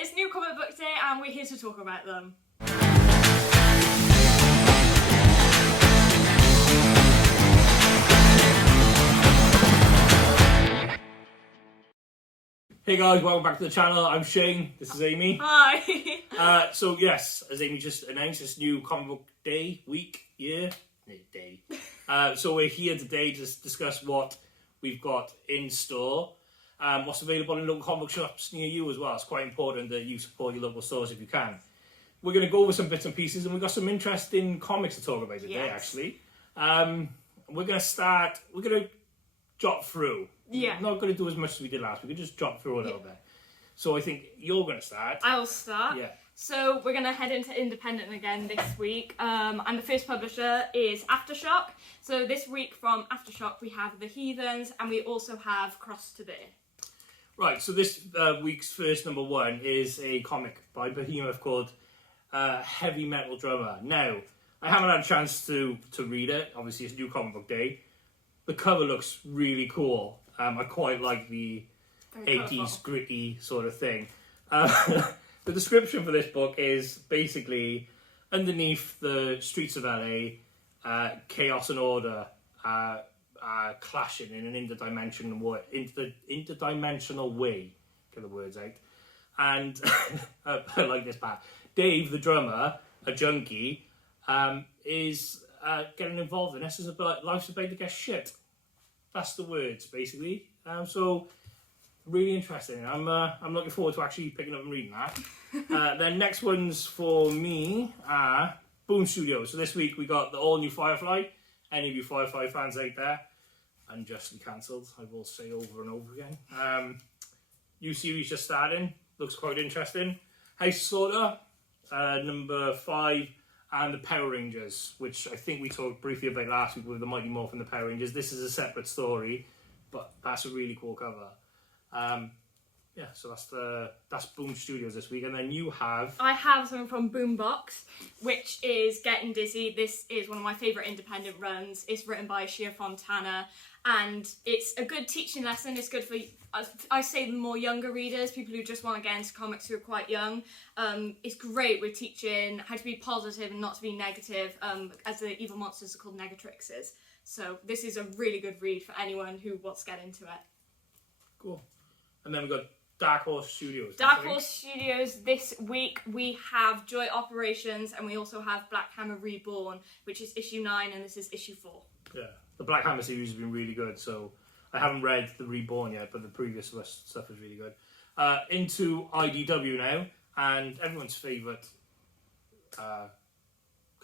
it's New Comic Book Day and we're here to talk about them. Hey guys, welcome back to the channel. I'm Shane, this is Amy. Hi! So yes, as Amy just announced, it's New Comic Book Day, week, year, day. So we're here today to discuss what we've got in store. What's available in local comic book shops near you as well. It's quite important that you support your local stores if you can. We're going to go over some bits and pieces, and we've got some interesting comics to talk about today, actually. We're going to jot through. Yeah. We're not going to do as much as we did last week. We can just jot through a little bit. So I think you're going to start. I'll start. Yeah. So we're going to head into independent again this week. And the first publisher is Aftershock. So this week from Aftershock we have The Heathens and we also have Cross to Bear. Right, so this week's first number one is a comic by Behemoth called Heavy Metal Drummer. Now, I haven't had a chance to read it. Obviously, it's New Comic Book Day. The cover looks really cool. I quite like the Very 80s colourful. gritty sort of thing. The description for this book is basically underneath the streets of LA, chaos and order clashing in an interdimensional way. Get the words out. And I like this part. Dave, the drummer, a junkie, is getting involved in this. Life's about to get shit. That's the words, basically. So, really interesting. I'm looking forward to actually picking up and reading that. Then next ones for me are Boom Studios. So this week we got the all-new Firefly. Any of you Firefly fans out there, unjustly cancelled, I will say over and over again. New series just starting. Looks quite interesting. House of Slaughter, number 5. And the Power Rangers, which I think we talked briefly about last week with the Mighty Morphin and the Power Rangers. This is a separate story, but that's a really cool cover. So that's Boom Studios this week. And then you have... I have something from Boombox, which is Getting Dizzy. This is one of my favourite independent runs. It's written by Shia Fontana, and it's a good teaching lesson. It's good for, I say, the more younger readers, people who just want to get into comics who are quite young. It's great with teaching how to be positive and not to be negative, as the evil monsters are called negatrixes. So this is a really good read for anyone who wants to get into it. Cool. And then we've got Dark Horse Studios. Dark Horse Studios, this week we have Joy Operations and we also have Black Hammer Reborn, which is issue 9 and this is issue 4. Yeah, the Black Hammer series has been really good, so I haven't read the Reborn yet, but the previous stuff is really good. Into IDW now, and everyone's favourite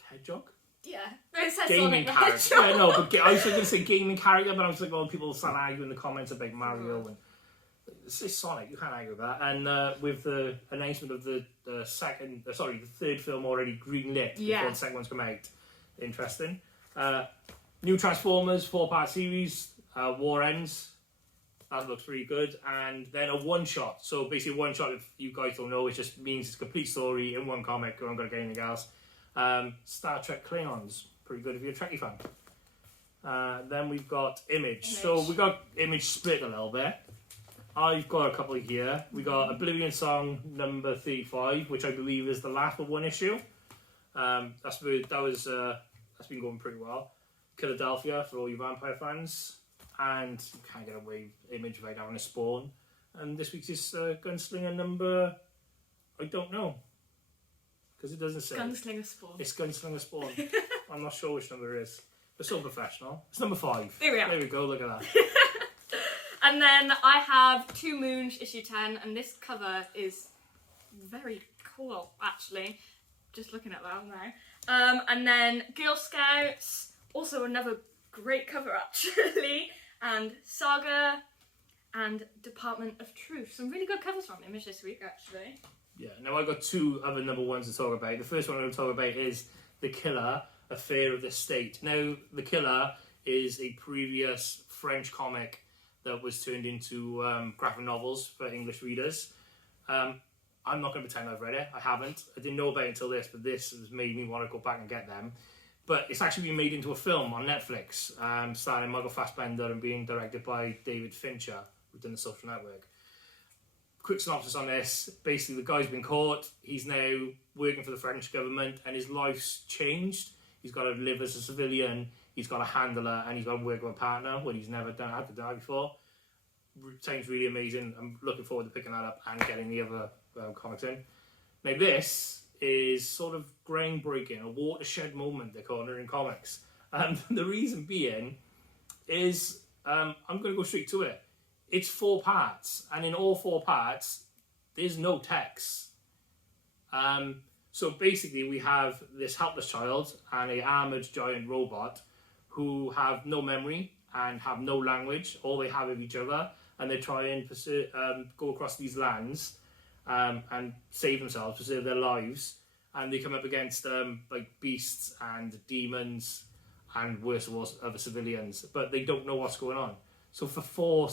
Hedgehog? Yeah, it says Gaming Sonic character. Yeah, no, but I was going to say gaming character, but I was like, oh, people start arguing in the comments about Mario and it's Sonic. You can't argue with that. And with the announcement of the third film already greenlit before the second one's come out, interesting. New Transformers 4-part series, War Ends. That looks really good. And then a one-shot. So basically a one-shot, if you guys don't know, it just means it's a complete story in one comic. I haven't got to get anything else. Star Trek Klingons. Pretty good if you're a Trekkie fan. Then we've got Image. So we got Image split a little bit. I've got a couple here. We got Oblivion Song number 35, which I believe is the last of one issue. That's been going pretty well. Philadelphia for all you vampire fans, and you can't get away with Image without having a Spawn. And this week's is Gunslinger number, I don't know, because it doesn't say. Gunslinger Spawn. It's Gunslinger Spawn. I'm not sure which number it is. We're so professional. It's number 5. There we are. There we go. Look at that. And then I have Two Moons issue 10, and this cover is very cool, actually. Just looking at that now. And then Girl Scouts, also another great cover, actually. And Saga and Department of Truth. Some really good covers from Image this week, actually. Yeah, now I've got 2 other number 1s to talk about. The first one I'm going to talk about is The Killer, Affair of the State. Now, The Killer is a previous French comic that was turned into graphic novels for English readers. I'm not going to pretend I've read it. I haven't. I didn't know about it until this, but this has made me want to go back and get them. But it's actually been made into a film on Netflix, starring Michael Fassbender and being directed by David Fincher, who's done The Social Network. quick synopsis on this. Basically, the guy's been caught. He's now working for the French government, and his life's changed. He's got to live as a civilian. He's got a handler, and he's got to work with a partner when he's never had to die before. Sounds really amazing. I'm looking forward to picking that up and getting the other comics in. Now, this is sort of groundbreaking, a watershed moment, they're calling it in comics. And the reason being is, I'm going to go straight to it. It's 4 parts, and in all 4 parts, there's no text. So basically, we have this helpless child and a armoured giant robot who have no memory and have no language. All they have is each other, and they try and go across these lands and save themselves, preserve their lives. And they come up against like beasts and demons and worse of all, other civilians, but they don't know what's going on. So for 4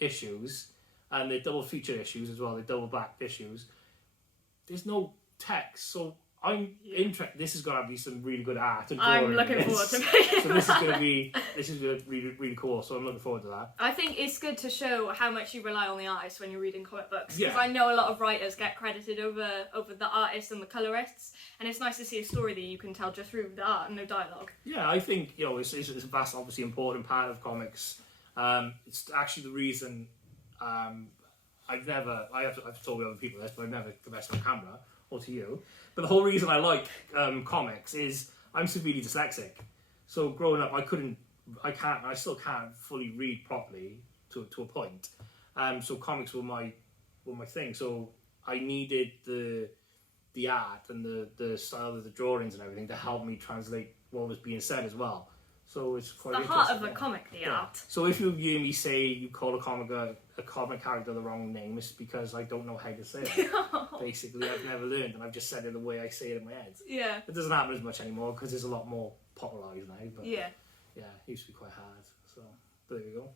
issues, and they're double feature issues as well, they're double back issues, there's no text. So I'm interested. This is going to be some really good art and drawing. I'm looking forward to it. So this is going to be really, really cool. So I'm looking forward to that. I think it's good to show how much you rely on the artist when you're reading comic books. Because Yeah. I know a lot of writers get credited over the artists and the colorists, and it's nice to see a story that you can tell just through the art and no dialogue. Yeah, I think it's a vast, obviously important part of comics. It's actually the reason I've told other people this, but I've never confessed on camera or to you. But the whole reason I like comics is I'm severely dyslexic. So growing up, I still can't fully read properly to a point. So comics were my thing. So I needed the art and the style of the drawings and everything to help me translate what was being said as well. So it's quite The heart of a comic, the yeah. art. So if you hear me say you call a comic character the wrong name, it's because I don't know how to say it. Basically, I've never learned, and I've just said it the way I say it in my head. Yeah. It doesn't happen as much anymore because there's a lot more popularised now. But Yeah. it used to be quite hard. So there we go.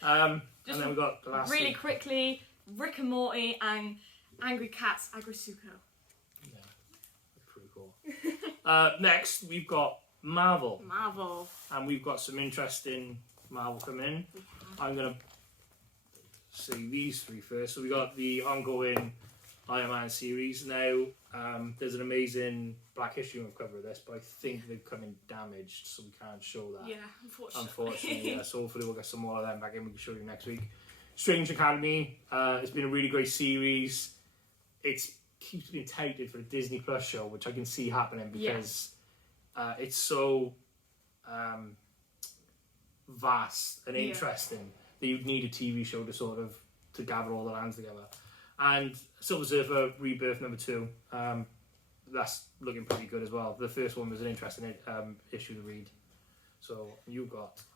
And then we've got the last really quickly, Rick and Morty and Angry Cats Agrisuko. Yeah, that's pretty cool. Next, we've got Marvel. And we've got some interesting Marvel coming in. I'm going to say these 3 first. So we got the ongoing Iron Man series. Now, there's an amazing Black History Month cover of this, but I think they've come in damaged, so we can't show that. Yeah, Unfortunately, yeah. So hopefully we'll get some more of them back in. We can show you next week. Strange Academy. It's been a really great series. It keeps being touted for a Disney Plus show, which I can see happening because it's so vast and interesting that you'd need a TV show to gather all the lands together. And Silver Surfer Rebirth #2, that's looking pretty good as well. The first one was an interesting issue to read. So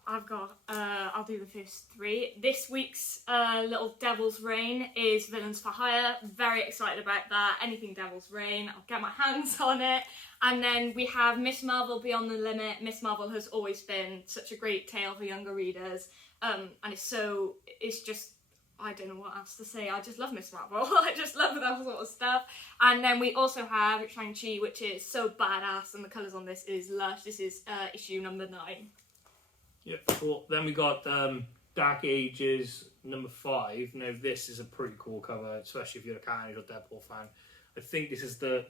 I'll do the first 3. This week's little Devil's Reign is Villains for Hire. Very excited about that. Anything Devil's Reign, I'll get my hands on it. And then we have Miss Marvel Beyond the Limit. Miss Marvel has always been such a great tale for younger readers. And it's just, I don't know what else to say. I just love Miss Marvel. I just love that sort of stuff. And then we also have Shang-Chi, which is so badass, and the colours on this is lush. This is issue number 9. Yep, cool. Then we got Dark Ages #5. Now this is a pretty cool cover, especially if you're a Carnage or Deadpool fan. I think this is the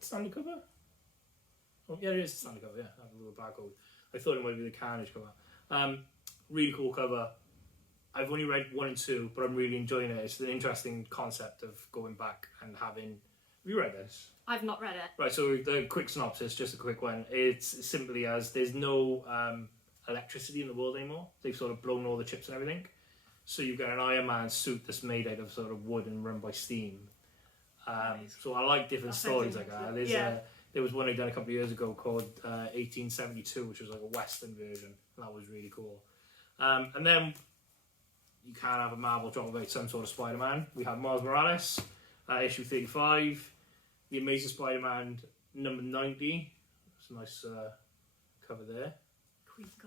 standard cover? Oh yeah, it is the standard cover, yeah. I have a little barcode. I thought it might be the Carnage cover. Really cool cover. I've only read 1 and 2, but I'm really enjoying it. It's an interesting concept of going back and having... Have you read this? I've not read it. Right, so the quick synopsis, just a quick one. It's simply as there's no electricity in the world anymore. They've sort of blown all the chips and everything. So you've got an Iron Man suit that's made out of sort of wood and run by steam. So I like different stories like that. There was one I done a couple of years ago called 1872, which was like a Western version. And that was really cool. And then... you can have a Marvel drop about some sort of Spider-Man. We have Miles Morales, issue 35. The Amazing Spider-Man number 90. That's a nice cover there.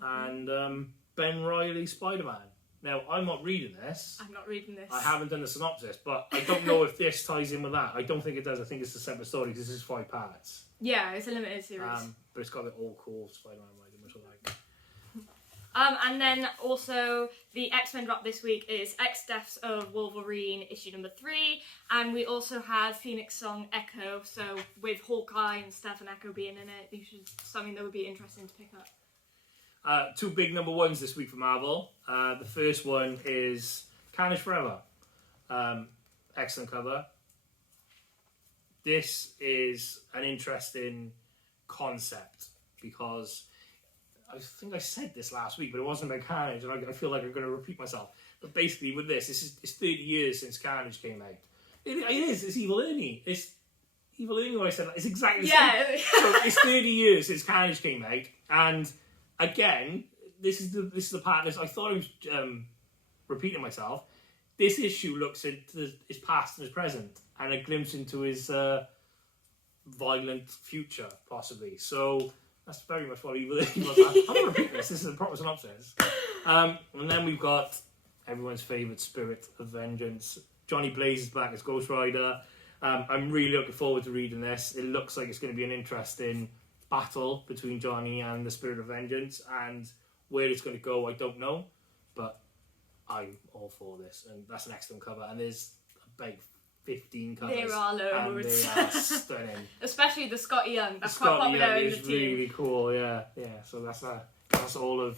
And Ben Reilly Spider-Man. Now, I'm not reading this. I'm not reading this. I haven't done the synopsis, but I don't know if this ties in with that. I don't think it does. I think it's a separate story because this is 5 parts. Yeah, it's a limited series. But it's got the all cool Spider-Man writing, which I like. And then also the X-Men drop this week is X Deaths of Wolverine issue number 3, and we also have Phoenix Song Echo. So with Hawkeye and stuff and Echo being in it, this is something that would be interesting to pick up. 2 big number 1s this week for Marvel. The first one is Carnage Forever. Excellent cover. This is an interesting concept because I think I said this last week, but it wasn't about Carnage, and I feel like I'm going to repeat myself. But basically, with it's 30 years since Carnage came out. It is. It's Evil Ernie. It's Evil Ernie. What I said. It's exactly the same. So it's 30 years since Carnage came out, and again, this is the part. I thought I was repeating myself. This issue looks into his past and his present, and a glimpse into his violent future, possibly. So that's very much what Evil Ernie was. I'm not repeating this. This is a proper synopsis. And then we've got everyone's favourite Spirit of Vengeance. Johnny Blaze is back as Ghost Rider. I'm really looking forward to reading this. It looks like it's going to be an interesting battle between Johnny and the Spirit of Vengeance, and where it's going to go, I don't know, but I'm all for this, and that's an excellent cover. And there's about 15 colours. There are loads. And they are stunning. Especially the Scotty Young. That's Scotty quite popular Young in the is team. really cool. Yeah. So that's all of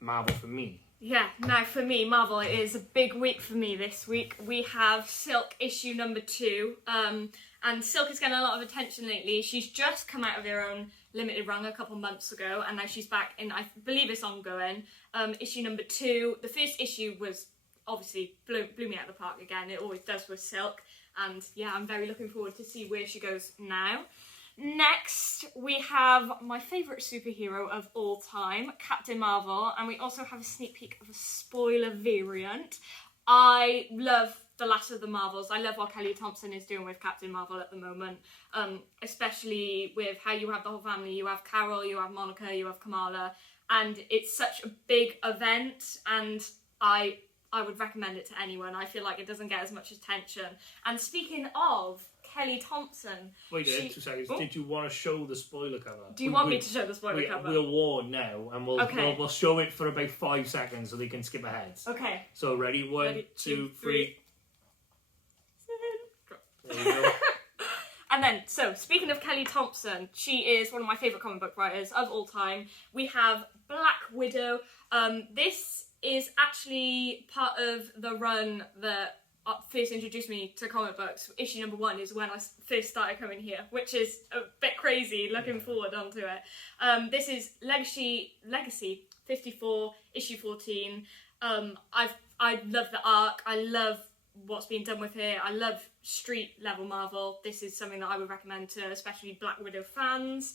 Marvel for me. Yeah, now for me, Marvel, it is a big week for me this week. We have Silk issue number 2, and Silk is getting a lot of attention lately. She's just come out of her own limited run a couple months ago, and now she's back in, I believe it's ongoing, issue number 2. The first issue was obviously blew me out of the park again. It always does with Silk, and yeah, I'm very looking forward to see where she goes now. Next, we have my favourite superhero of all time, Captain Marvel, and we also have a sneak peek of a spoiler variant. I love the last of the Marvels. I love what Kelly Thompson is doing with Captain Marvel at the moment, especially with how you have the whole family. You have Carol, you have Monica, you have Kamala, and it's such a big event, and I would recommend it to anyone. I feel like it doesn't get as much attention. And speaking of Kelly Thompson... Wait, 2 seconds. Did you want to show the spoiler cover? Do you want me to show the spoiler cover? We'll warn now, and we'll show it for about 5 seconds so they can skip ahead. Okay. So ready? 1, 2, 3. There you go. And then, so, speaking of Kelly Thompson, she is one of my favourite comic book writers of all time. We have Black Widow. This is actually part of the run that first introduced me to comic books. Issue number 1 is when I first started coming here, which is a bit crazy looking forward onto it. This is Legacy 54, issue 14. I love the arc. I love what's being done with here. I love street level Marvel. This is something that I would recommend to especially Black Widow fans.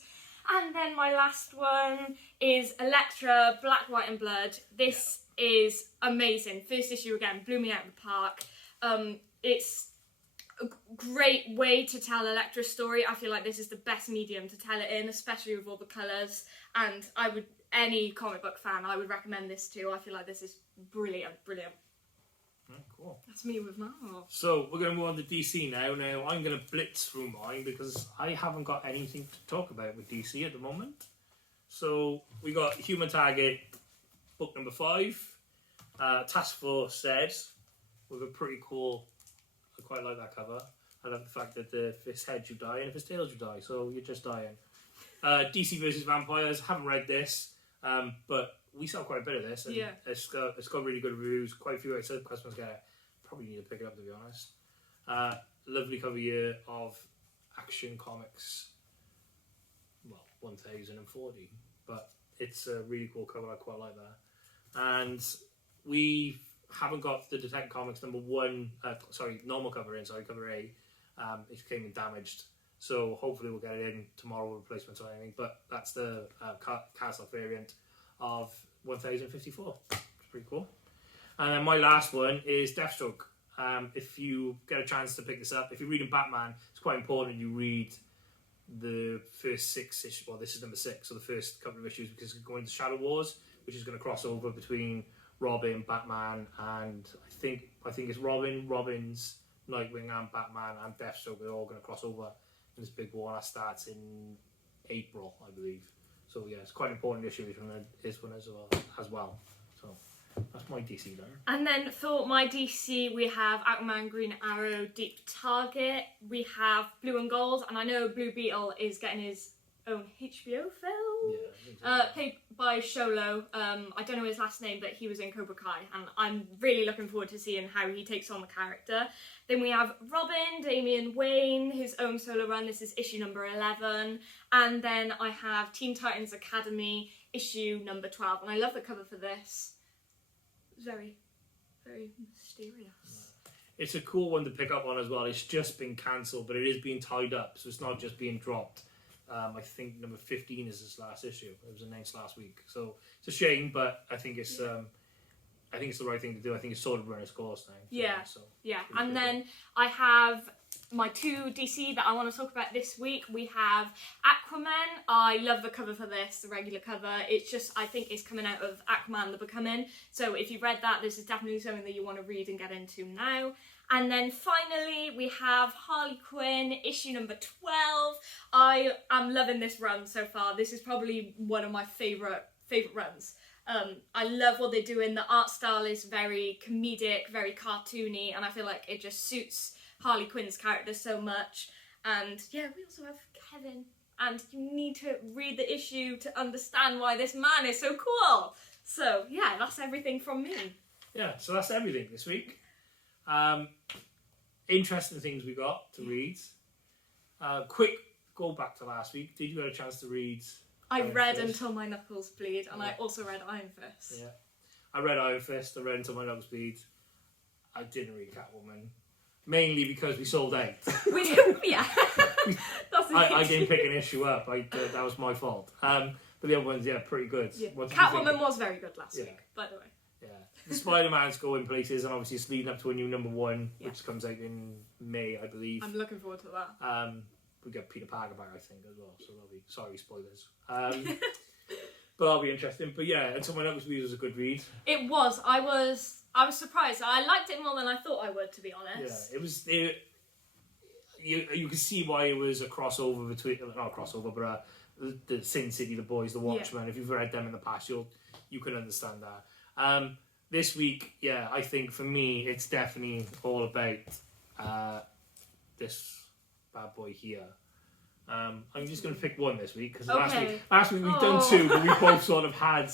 And then my last one is Elektra, Black, White and Blood. This is amazing. First issue again, blew me out of the park. It's a great way to tell Elektra's story. I feel like this is the best medium to tell it in, especially with all the colours. And any comic book fan, I would recommend this too. I feel like this is brilliant. Cool. That's me with Marvel. So we're going to move on to DC now. Now I'm going to blitz through mine because I haven't got anything to talk about with DC at the moment. So we got Human Target, book number 5. Task Force says, with a pretty cool. I quite like that cover. I love the fact that if his head you die and if his tail you die, so you're just dying. DC versus Vampires. Haven't read this, but we saw quite a bit of this, and it's got really good reviews. Quite a few outside customers get it. Probably need to pick it up, to be honest. Lovely cover year of Action Comics. Well, 1040, but it's a really cool cover. I quite like that. And we haven't got the Detective Comics number 1. Normal cover in. Cover A. It came in damaged. So hopefully we'll get it in tomorrow with replacements or anything. But that's the Castle variant of 1054. It's pretty cool. And then my last one is Deathstroke. If you get a chance to pick this up, if you're reading Batman, it's quite important you read the first 6 issues. Well, this is number 6, so the first couple of issues, because it's going to Shadow Wars, which is going to cross over between Robin, Batman, and I think it's Robin's, Nightwing, and Batman and Deathstroke. They're all going to cross over in this big war that starts in April, I believe. So yeah, it's quite an important issue this one as well. So that's my DC done. And then for my DC, we have Aquaman, Green Arrow, Deep Target. We have Blue and Gold, and I know Blue Beetle is getting his own HBO film. Yeah, Played by Sholo. I don't know his last name, but he was in Cobra Kai, and I'm really looking forward to seeing how he takes on the character. Then we have Robin, Damian Wayne, his own solo run. This is issue number 11. And then I have Teen Titans Academy, issue number 12. And I love the cover for this. Very, very mysterious. It's a cool one to pick up on as well. It's just been cancelled, but it is being tied up, so it's not just being dropped. I think number 15 is his last issue. It was announced last week, so it's a shame, but I think it's the right thing to do. I think it's sort of run its course now. Yeah. And then I have my 2 DC that I want to talk about this week. We have Aquaman. I love the cover for this, the regular cover. It's just, I think it's coming out of Aquaman the Becoming. So if you've read that, this is definitely something that you want to read and get into now. And then finally, we have Harley Quinn, issue number 12. I am loving this run so far. This is probably one of my favourite runs. I love what they're doing. The art style is very comedic, very cartoony, and I feel like it just suits Harley Quinn's character so much. And yeah, we also have Kevin, and you need to read the issue to understand why this man is so cool. So yeah, that's everything from me. Yeah, so that's everything this week. Interesting things we got to read. Quick go back to last week. Did you get a chance to read? I read Until My Knuckles Bleed, and I also read Iron Fist. Yeah, I read Iron Fist. I read Until My Knuckles Bleed. I didn't read Catwoman, mainly because we sold out. We did, yeah. I didn't pick an issue up. That was my fault. But the other ones, yeah, pretty good. Yeah. Catwoman was very good last week, by the way. Yeah, the Spider-Man's going places, and obviously it's leading up to a new number 1, which comes out in May, I believe. I'm looking forward to that. We get Peter Parker back, I think, as well. So that'll be spoilers. But that'll be interesting. But yeah, Until My Knuckles Bleed was a good read. It was. I was surprised. I liked it more than I thought I would, to be honest. Yeah, it was. You can see why it was a crossover between, not a crossover, but the Sin City, the Boys, the Watchmen. Yeah. If you've read them in the past, you can understand that. This week, yeah, I think for me, it's definitely all about this bad boy here. I'm just going to pick one this week, because last week we've done 2, but we both sort of had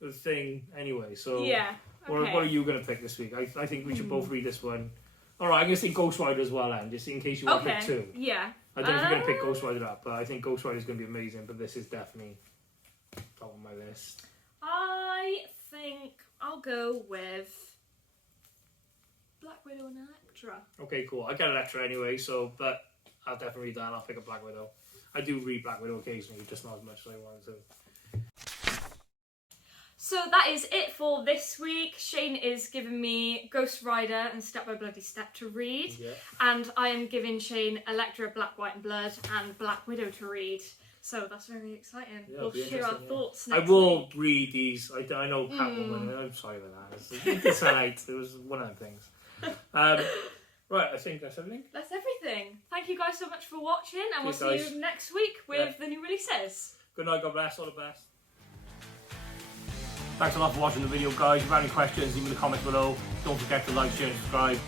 the thing anyway. So yeah, what are you going to pick this week? I think we should both read this one. All right, I'm going to say Ghost Rider as well, then, just in case you want to pick 2. Yeah. I don't know if you're going to pick Ghost Rider up, but I think Ghost Rider is going to be amazing. But this is definitely top on my list. I think I'll go with Black Widow and Elektra. Okay, cool. I got Elektra anyway, but I'll definitely read that and I'll pick up Black Widow. I do read Black Widow occasionally, just not as much as I wanted to. So that is it for this week. Shane is giving me Ghost Rider and Step by Bloody Step to read. Yeah. And I am giving Shane Elektra, Black, White and Blood and Black Widow to read. So that's very exciting. Yeah, we'll share our thoughts next week. I will read these. I know Catwoman. I'm sorry about that. It's alright. It was one of the things. Right, I think that's everything. That's everything. Thank you guys so much for watching, and we'll see you next week with the new releases. Good night, God bless, all the best. Thanks a lot for watching the video, guys. If you have any questions, leave them in the comments below. Don't forget to like, share and subscribe.